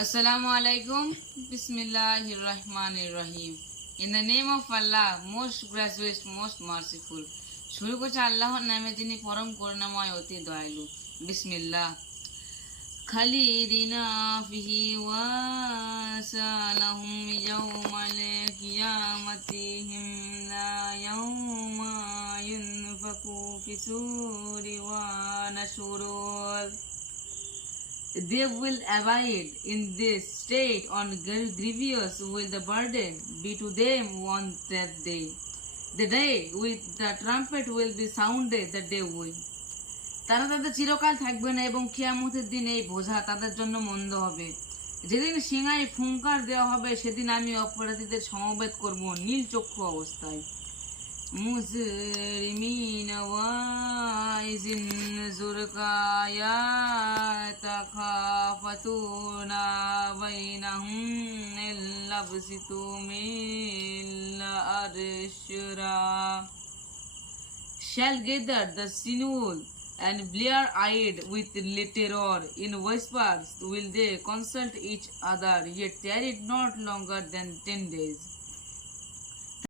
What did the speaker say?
Assalamu alaikum. Bismillahirrahmanirrahim. In the name of Allah, most gracious, most merciful. শুরু করছে আল্লাহর নামে, যিনি পরম করুণাময় অতি দয়ালু। বিসমিল্লাহ। খালিদিনা ফিহি ওয়া সালাহুম ইয়াউমাল কিয়ামাতি হিম লা ইয়াউমা ইউনফাকু ফিসুরি ওয়া নাশুরুল. They will abide in this state, on grievous will the burden be to them on that day. The day with the trumpet will be sounded, the day will. তারা তাদের চিরকাল থাকবে না এবং কিয়ামতের দিন এই বোঝা তাদের জন্য মন্দ হবে। যেদিন সিংহায় ফুংকার দেওয়া হবে, সেদিন আমি অপরাধীদের সমবেত করব নীল চক্ষু অবস্থায়। মুজরিমিন ওয়াইজিন জুরকায়া তাখাফাতুনা বাইনাহুম ইল্লাবসিতু মিল্লা আরশরা. Shall gather the sinews and blear-eyed with terror, in whispers will they consult each other, yet tarry not longer than 10 days.